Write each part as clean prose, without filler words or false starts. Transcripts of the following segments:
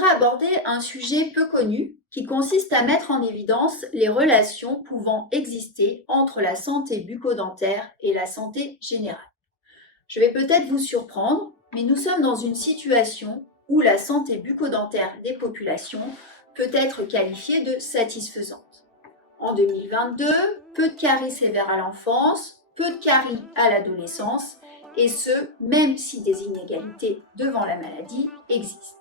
voudrais aborder un sujet peu connu qui consiste à mettre en évidence les relations pouvant exister entre la santé bucco-dentaire et la santé générale. Je vais peut-être vous surprendre, mais nous sommes dans une situation où la santé bucco-dentaire des populations peut être qualifiée de satisfaisante. En 2022, peu de caries sévères à l'enfance, peu de caries à l'adolescence, et ce, même si des inégalités devant la maladie existent.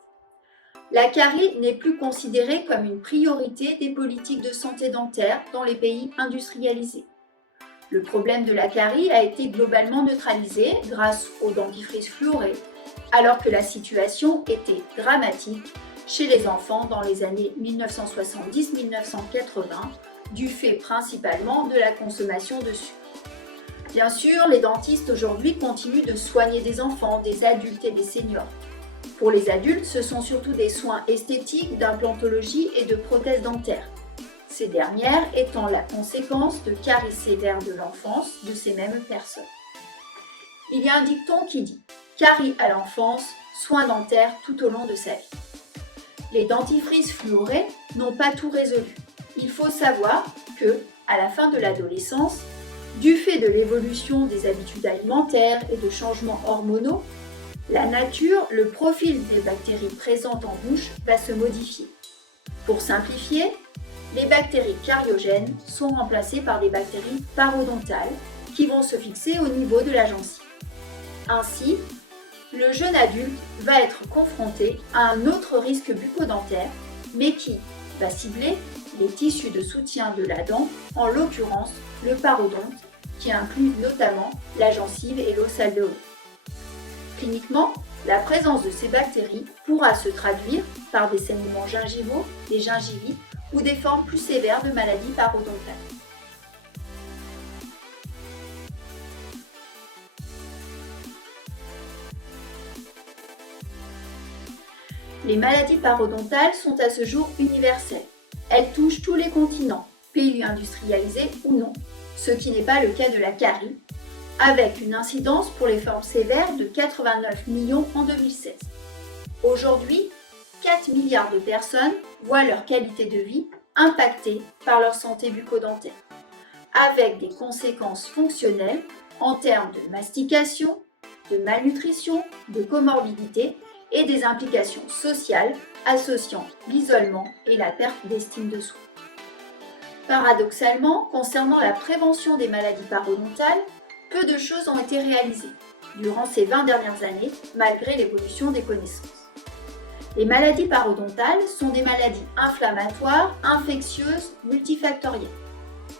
La carie n'est plus considérée comme une priorité des politiques de santé dentaire dans les pays industrialisés. Le problème de la carie a été globalement neutralisé grâce au dentifrice fluoré, alors que la situation était dramatique chez les enfants dans les années 1970-1980, du fait principalement de la consommation de sucre. Bien sûr, les dentistes aujourd'hui continuent de soigner des enfants, des adultes et des seniors. Pour les adultes, ce sont surtout des soins esthétiques, d'implantologie et de prothèses dentaires. Ces dernières étant la conséquence de caries sévères de l'enfance de ces mêmes personnes. Il y a un dicton qui dit « caries à l'enfance, soins dentaires tout au long de sa vie ». Les dentifrices fluorés n'ont pas tout résolu. Il faut savoir que, à la fin de l'adolescence, du fait de l'évolution des habitudes alimentaires et de changements hormonaux, la nature, le profil des bactéries présentes en bouche va se modifier. Pour simplifier, les bactéries cariogènes sont remplacées par des bactéries parodontales qui vont se fixer au niveau de la gencive. Ainsi, le jeune adulte va être confronté à un autre risque bucco-dentaire, mais qui va cibler les tissus de soutien de la dent, en l'occurrence le parodonte, qui inclut notamment la gencive et l'os alvéolaire. Cliniquement, la présence de ces bactéries pourra se traduire par des saignements gingivaux, des gingivites ou des formes plus sévères de maladies parodontales. Les maladies parodontales sont à ce jour universelles. Elles touchent tous les continents, pays industrialisés ou non, ce qui n'est pas le cas de la carie, avec une incidence pour les formes sévères de 89 millions en 2016. Aujourd'hui, 4 milliards de personnes voient leur qualité de vie impactée par leur santé bucco-dentaire, avec des conséquences fonctionnelles en termes de mastication, de malnutrition, de comorbidité et des implications sociales associant l'isolement et la perte d'estime de soi. Paradoxalement, concernant la prévention des maladies parodontales, peu de choses ont été réalisées durant ces 20 dernières années, malgré l'évolution des connaissances. Les maladies parodontales sont des maladies inflammatoires, infectieuses, multifactorielles.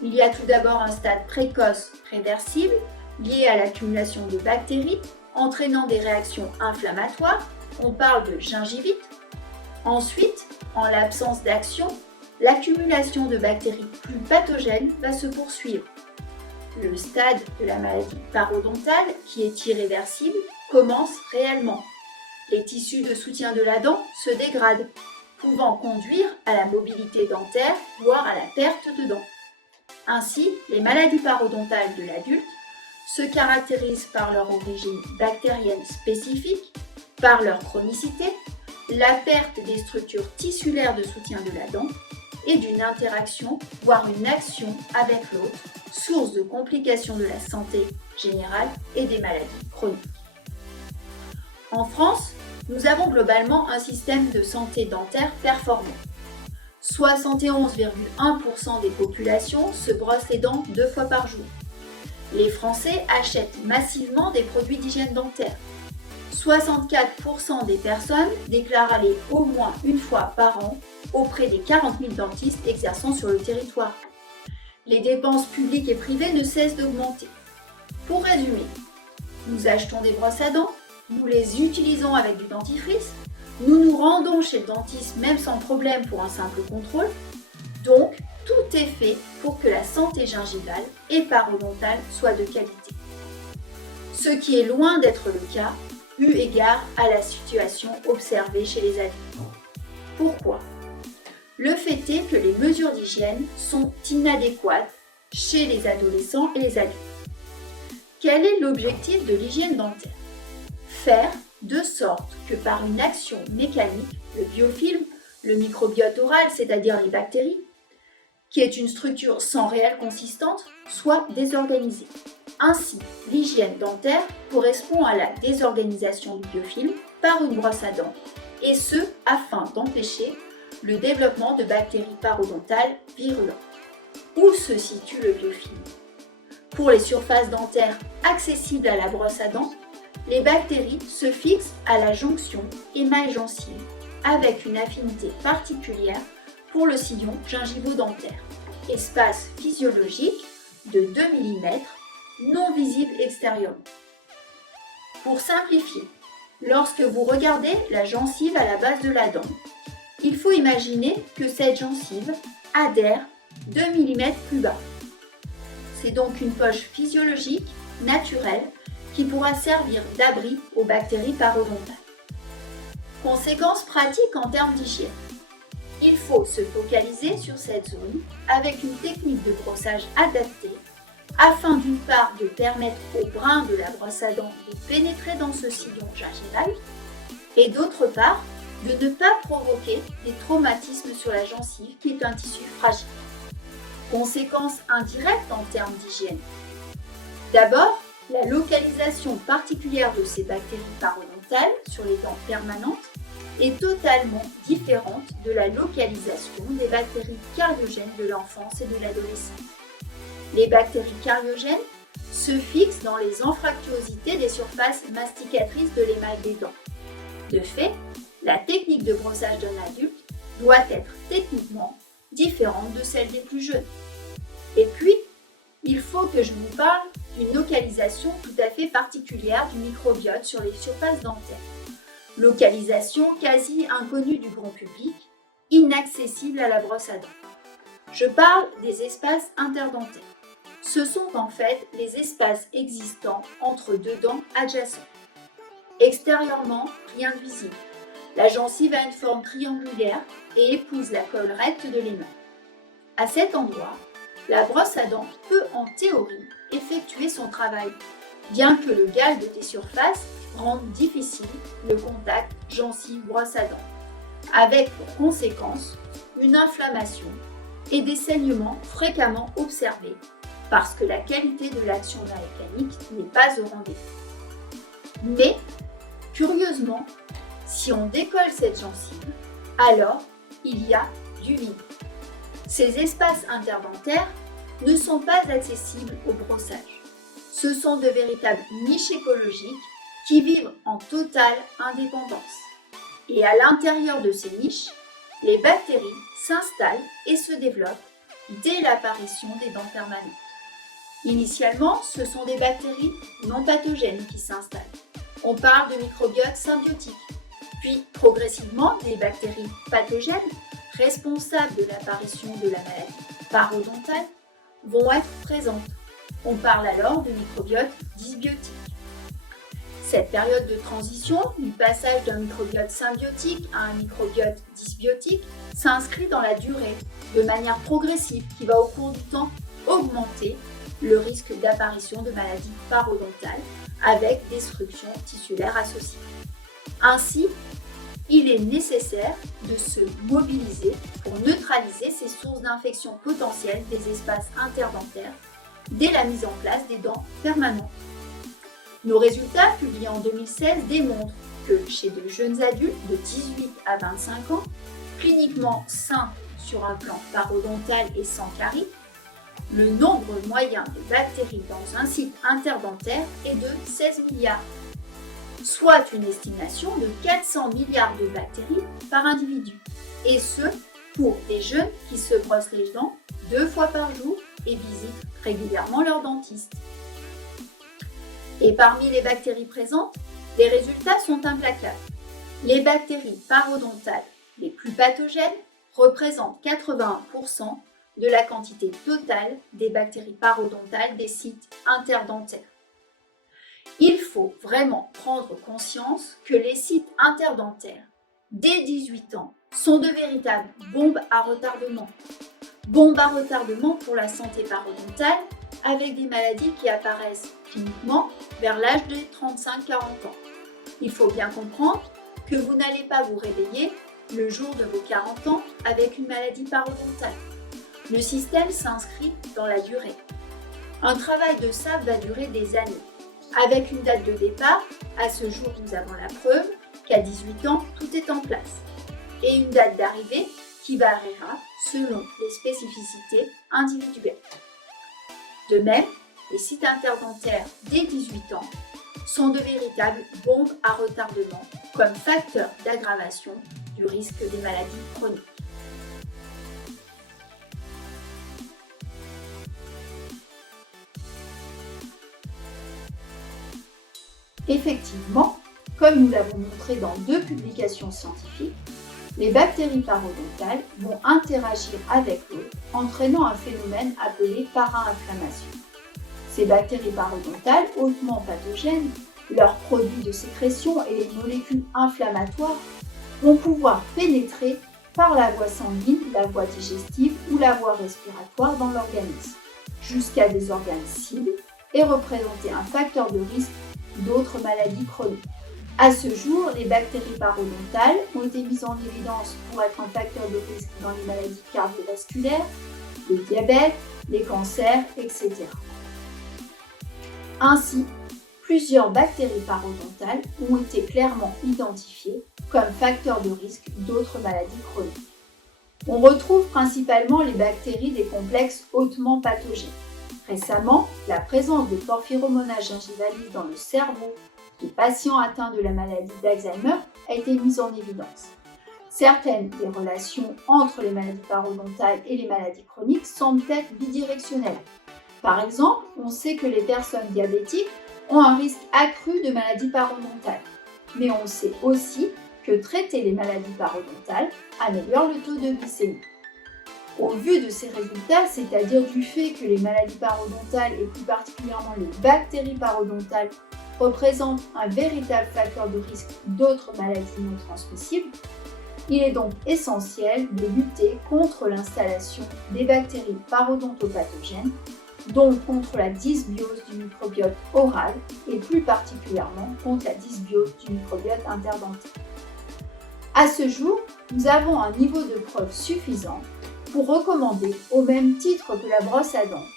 Il y a tout d'abord un stade précoce réversible, lié à l'accumulation de bactéries, entraînant des réactions inflammatoires, on parle de gingivite. Ensuite, en l'absence d'action, l'accumulation de bactéries plus pathogènes va se poursuivre. Le stade de la maladie parodontale, qui est irréversible, commence réellement. Les tissus de soutien de la dent se dégradent, pouvant conduire à la mobilité dentaire, voire à la perte de dents. Ainsi, les maladies parodontales de l'adulte se caractérisent par leur origine bactérienne spécifique, par leur chronicité, la perte des structures tissulaires de soutien de la dent et d'une interaction, voire une action avec l'autre, source de complications de la santé générale et des maladies chroniques. En France, nous avons globalement un système de santé dentaire performant. 71,1% des populations se brossent les dents 2 fois par jour. Les Français achètent massivement des produits d'hygiène dentaire. 64% des personnes déclarent aller au moins une fois par an auprès des 40 000 dentistes exerçant sur le territoire. Les dépenses publiques et privées ne cessent d'augmenter. Pour résumer, nous achetons des brosses à dents, nous les utilisons avec du dentifrice, nous nous rendons chez le dentiste même sans problème pour un simple contrôle, donc tout est fait pour que la santé gingivale et parodontale soit de qualité. Ce qui est loin d'être le cas, eu égard à la situation observée chez les adultes. Pourquoi ? Le fait est que les mesures d'hygiène sont inadéquates chez les adolescents et les adultes. Quel est l'objectif de l'hygiène dentaire ? faire de sorte que par une action mécanique, le biofilm, le microbiote oral, c'est-à-dire les bactéries, qui est une structure sans réelle consistance, soit désorganisé. Ainsi, l'hygiène dentaire correspond à la désorganisation du biofilm par une brosse à dents, et ce afin d'empêcher le développement de bactéries parodontales virulentes. Où se situe le biofilm? Pour les surfaces dentaires accessibles à la brosse à dents, les bactéries se fixent à la jonction émail-gencive avec une affinité particulière pour le sillon gingivo-dentaire, espace physiologique de 2 mm non visible extérieurement. Pour simplifier, lorsque vous regardez la gencive à la base de la dent, il faut imaginer que cette gencive adhère 2 mm plus bas. C'est donc une poche physiologique, naturelle, qui pourra servir d'abri aux bactéries parodontales. Conséquences pratiques en termes d'hygiène. Il faut se focaliser sur cette zone avec une technique de brossage adaptée afin d'une part de permettre au brin de la brosse à dents de pénétrer dans ce sillon gingival et d'autre part de ne pas provoquer des traumatismes sur la gencive qui est un tissu fragile. Conséquences indirectes en termes d'hygiène. D'abord, la localisation particulière de ces bactéries parodontales sur les dents permanentes est totalement différente de la localisation des bactéries cariogènes de l'enfance et de l'adolescence. Les bactéries cariogènes se fixent dans les anfractuosités des surfaces masticatrices de l'émail des dents. De fait, la technique de brossage d'un adulte doit être techniquement différente de celle des plus jeunes. Et puis, il faut que je vous parle d'une localisation tout à fait particulière du microbiote sur les surfaces dentaires. Localisation quasi inconnue du grand public, inaccessible à la brosse à dents. Je parle des espaces interdentaires. Ce sont en fait les espaces existants entre deux dents adjacentes. Extérieurement, rien de visible. La gencive a une forme triangulaire et épouse la colle recte de l'émail. À cet endroit, la brosse à dents peut en théorie effectuer son travail, bien que le galbe des surfaces rende difficile le contact gencive-brosse à dents, avec pour conséquence une inflammation et des saignements fréquemment observés parce que la qualité de l'action de la mécanique n'est pas au rendez-vous. Mais, curieusement, si on décolle cette gencive, alors il y a du vide. Ces espaces interdentaires ne sont pas accessibles au brossage. Ce sont de véritables niches écologiques qui vivent en totale indépendance. Et à l'intérieur de ces niches, les bactéries s'installent et se développent dès l'apparition des dents permanentes. Initialement, ce sont des bactéries non pathogènes qui s'installent. On parle de microbiote symbiotique. Puis, progressivement, des bactéries pathogènes responsables de l'apparition de la maladie parodontale vont être présentes. On parle alors de microbiote dysbiotique. Cette période de transition, du passage d'un microbiote symbiotique à un microbiote dysbiotique, s'inscrit dans la durée, de manière progressive, qui va au cours du temps augmenter le risque d'apparition de maladies parodontales avec destruction tissulaire associée. Ainsi, il est nécessaire de se mobiliser pour neutraliser ces sources d'infection potentielles des espaces interdentaires dès la mise en place des dents permanentes. Nos résultats, publiés en 2016, démontrent que chez de jeunes adultes de 18 à 25 ans, cliniquement sains sur un plan parodontal et sans carie, le nombre moyen de bactéries dans un site interdentaire est de 16 milliards, soit une estimation de 400 milliards de bactéries par individu, et ce, pour des jeunes qui se brossent les dents 2 fois par jour et visitent régulièrement leur dentiste. Et parmi les bactéries présentes, les résultats sont implacables. Les bactéries parodontales les plus pathogènes représentent 81% de la quantité totale des bactéries parodontales des sites interdentaires. Il faut vraiment prendre conscience que les sites interdentaires, dès 18 ans, sont de véritables bombes à retardement. Bombes à retardement pour la santé parodontale, avec des maladies qui apparaissent cliniquement vers l'âge de 35-40 ans. Il faut bien comprendre que vous n'allez pas vous réveiller le jour de vos 40 ans avec une maladie parodontale. Le système s'inscrit dans la durée. Un travail de ça va durer des années. Avec une date de départ, à ce jour nous avons la preuve qu'à 18 ans, tout est en place. Et une date d'arrivée qui variera selon les spécificités individuelles. De même, les sites interdentaires dès 18 ans sont de véritables bombes à retardement comme facteurs d'aggravation du risque des maladies chroniques. Effectivement, comme nous l'avons montré dans 2 publications scientifiques, les bactéries parodontales vont interagir avec l'eau, entraînant un phénomène appelé para-inflammation. Ces bactéries parodontales hautement pathogènes, leurs produits de sécrétion et les molécules inflammatoires vont pouvoir pénétrer par la voie sanguine, la voie digestive ou la voie respiratoire dans l'organisme, jusqu'à des organes cibles et représenter un facteur de risque d'autres maladies chroniques. À ce jour, les bactéries parodontales ont été mises en évidence pour être un facteur de risque dans les maladies cardiovasculaires, le diabète, les cancers, etc. Ainsi, plusieurs bactéries parodontales ont été clairement identifiées comme facteurs de risque d'autres maladies chroniques. On retrouve principalement les bactéries des complexes hautement pathogènes. Récemment, la présence de Porphyromonas gingivalis dans le cerveau des patients atteints de la maladie d'Alzheimer a été mise en évidence. Certaines des relations entre les maladies parodontales et les maladies chroniques semblent être bidirectionnelles. Par exemple, on sait que les personnes diabétiques ont un risque accru de maladies parodontales. Mais on sait aussi que traiter les maladies parodontales améliore le taux de glycémie. Au vu de ces résultats, c'est-à-dire du fait que les maladies parodontales et plus particulièrement les bactéries parodontales représentent un véritable facteur de risque d'autres maladies non transmissibles, il est donc essentiel de lutter contre l'installation des bactéries parodontopathogènes, donc contre la dysbiose du microbiote oral et plus particulièrement contre la dysbiose du microbiote interdentaire. À ce jour, nous avons un niveau de preuve suffisant pour recommander, au même titre que la brosse à dents,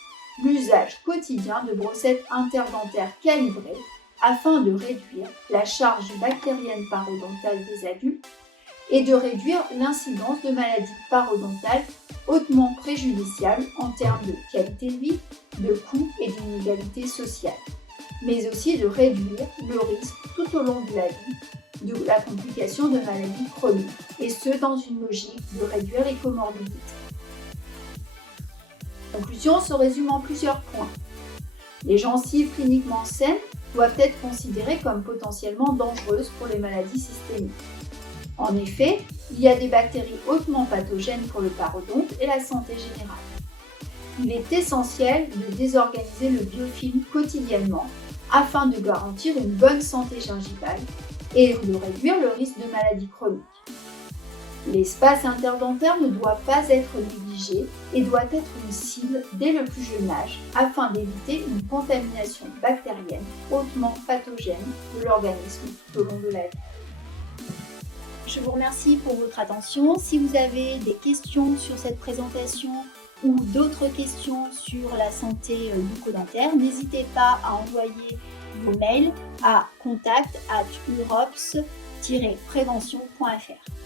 l'usage quotidien de brossettes interdentaires calibrées afin de réduire la charge bactérienne parodontale des adultes et de réduire l'incidence de maladies parodontales hautement préjudiciables en termes de qualité de vie, de coûts et d'inégalités sociales, mais aussi de réduire le risque tout au long de la vie de la complication de maladies chroniques, et ce dans une logique de réduire les comorbidités. La conclusion se résume en plusieurs points. Les gencives cliniquement saines doivent être considérées comme potentiellement dangereuses pour les maladies systémiques. En effet, il y a des bactéries hautement pathogènes pour le parodonte et la santé générale. Il est essentiel de désorganiser le biofilm quotidiennement afin de garantir une bonne santé gingivale et de réduire le risque de maladies chroniques. L'espace interdentaire ne doit pas être négligé et doit être une cible dès le plus jeune âge afin d'éviter une contamination bactérienne hautement pathogène de l'organisme tout au long de la vie. Je vous remercie pour votre attention. Si vous avez des questions sur cette présentation ou d'autres questions sur la santé bucco-dentaire, n'hésitez pas à envoyer vos mails à contact@urops-prévention.fr.